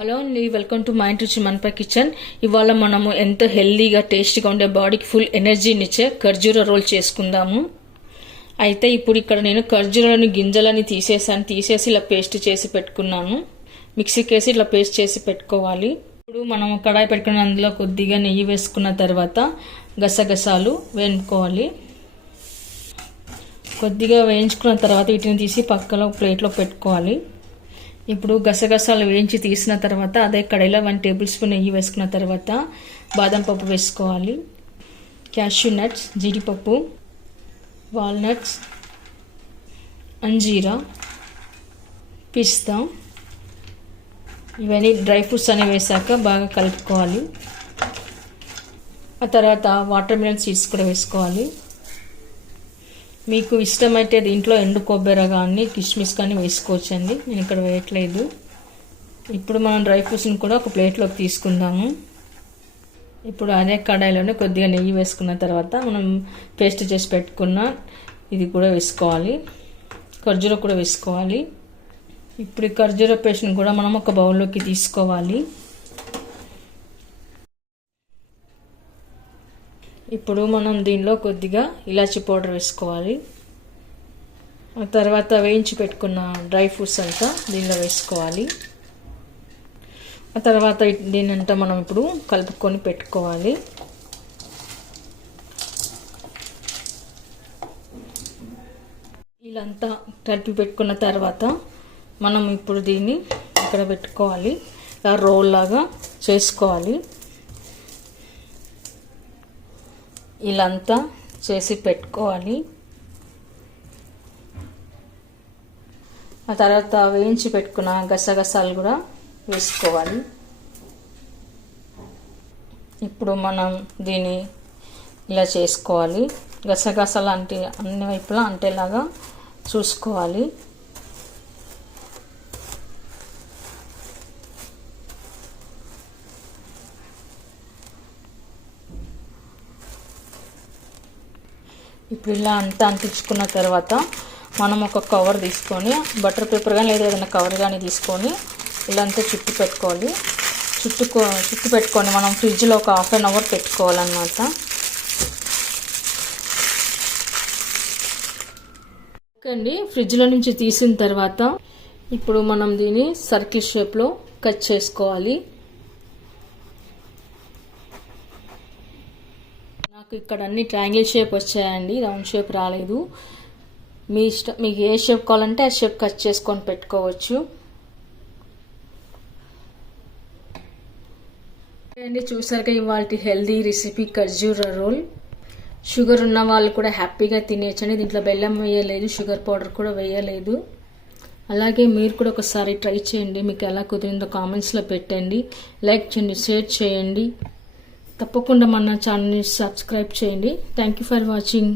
Hello అండి, welcome to mind రుచి మనపై కిచెన్. ఇవాళ మనము ఎంతో హెల్దీగా టేస్టీగా ఉండే బాడీకి ఫుల్ ఎనర్జీనిచ్చే ఖర్జూర రోల్ చేసుకుందాము. అయితే ఇప్పుడు ఇక్కడ నేను ఖర్జూరలోని గింజలని తీసేసి ఇలా పేస్ట్ చేసి పెట్టుకున్నాను. మిక్సీకి వేసి ఇట్లా పేస్ట్ చేసి పెట్టుకోవాలి. ఇప్పుడు మనం కడాయి పెట్టుకున్న అందులో కొద్దిగా నెయ్యి వేసుకున్న తర్వాత గసగసాలు వేయించుకోవాలి. కొద్దిగా వేయించుకున్న తర్వాత వీటిని తీసి పక్కలో ప్లేట్లో పెట్టుకోవాలి. ఇప్పుడు గసగసాలు వేయించి తీసిన తర్వాత అదే కడాయిలో 1 టేబుల్ స్పూన్ నెయ్యి వేసుకున్న తర్వాత బాదం పప్పు వేసుకోవాలి. క్యాష్యూ నట్స్, జీడిపప్పు, వాల్నట్స్, అంజీరా, పిస్తా, ఇవన్నీ డ్రై ఫ్రూట్స్ అని వేసాక బాగా కలుపుకోవాలి. ఆ తర్వాత వాటర్ మిలన్ సీడ్స్ కూడా వేసుకోవాలి. మీకు ఇష్టమైతే దీంట్లో ఎండు కొబ్బరి కానీ కిస్మిస్ కానీ వేసుకోవచ్చండి. నేను ఇక్కడ వేయట్లేదు. ఇప్పుడు మనం డ్రై ఫ్రూట్స్ని కూడా ఒక ప్లేట్లోకి తీసుకుందాము. ఇప్పుడు అదే కడాయిలోనే కొద్దిగా నెయ్యి వేసుకున్న తర్వాత మనం పేస్ట్ చేసి పెట్టుకున్న ఇది కూడా వేసుకోవాలి. ఖర్జూర కూడా వేసుకోవాలి. ఇప్పుడు ఈ ఖర్జూర పేస్ట్ని కూడా మనం ఒక బౌల్లోకి తీసుకోవాలి. ఇప్పుడు మనం దీనిలో కొద్దిగా ఇలాచీ పౌడర్ వేసుకోవాలి. ఆ తర్వాత వేయించి పెట్టుకున్న డ్రై ఫ్రూట్స్ అంతా దీనిలో వేసుకోవాలి. ఆ తర్వాత దీనంతా మనం ఇప్పుడు కలుపుకొని పెట్టుకోవాలి. ఇలాంతా కలిపి పెట్టుకున్న తర్వాత మనం ఇప్పుడు దీన్ని ఇక్కడ పెట్టుకోవాలి. ఇలా రోల్ లాగా చేసుకోవాలి. ఇలాంతా చేసి పెట్టుకోవాలి. ఆ తర్వాత వేయించి పెట్టుకున్న గసగసాలు కూడా వేసుకోవాలి. ఇప్పుడు మనం దీన్ని ఇలా చేసుకోవాలి. గసగసాలు అంటే అన్ని వైపులా అంటేలాగా చూసుకోవాలి. ఇప్పుడు ఇలా అంతా అంటించుకున్న తర్వాత మనం ఒక కవర్ తీసుకొని బటర్ పేపర్ కానీ లేదా ఏదైనా కవర్ కానీ తీసుకొని ఇలా అంతా చుట్టు పెట్టుకోవాలి. చుట్టు పెట్టుకొని మనం ఫ్రిడ్జ్లో ఒక 1/2 అవర్ పెట్టుకోవాలన్నమాట. ఓకే అండి, ఫ్రిడ్జ్లో నుంచి తీసిన తర్వాత ఇప్పుడు మనం దీన్ని సర్కిల్ షేప్లో కట్ చేసుకోవాలి. నాకు ఇక్కడ అన్ని ట్రయాంగిల్ షేప్ వచ్చాయండి, రౌండ్ షేప్ రాలేదు. మీ ఇష్టం, మీకు ఏ షేప్ కావాలంటే ఆ షేప్ కట్ చేసుకొని పెట్టుకోవచ్చు. అండి, చూసారుగా ఇవాళ హెల్దీ రెసిపీ ఖర్జూర రోల్. షుగర్ ఉన్న వాళ్ళు కూడా హ్యాపీగా తినేయచ్చండి. దీంట్లో బెల్లం వేయలేదు, షుగర్ పౌడర్ కూడా వేయలేదు. అలాగే మీరు కూడా ఒకసారి ట్రై చేయండి. మీకు ఎలా కుదిరిందో కామెంట్స్లో పెట్టండి. లైక్ చేయండి, షేర్ చేయండి. తప్పకుండా మన ఛానల్ని సబ్స్క్రైబ్ చేయండి. Thank you for watching.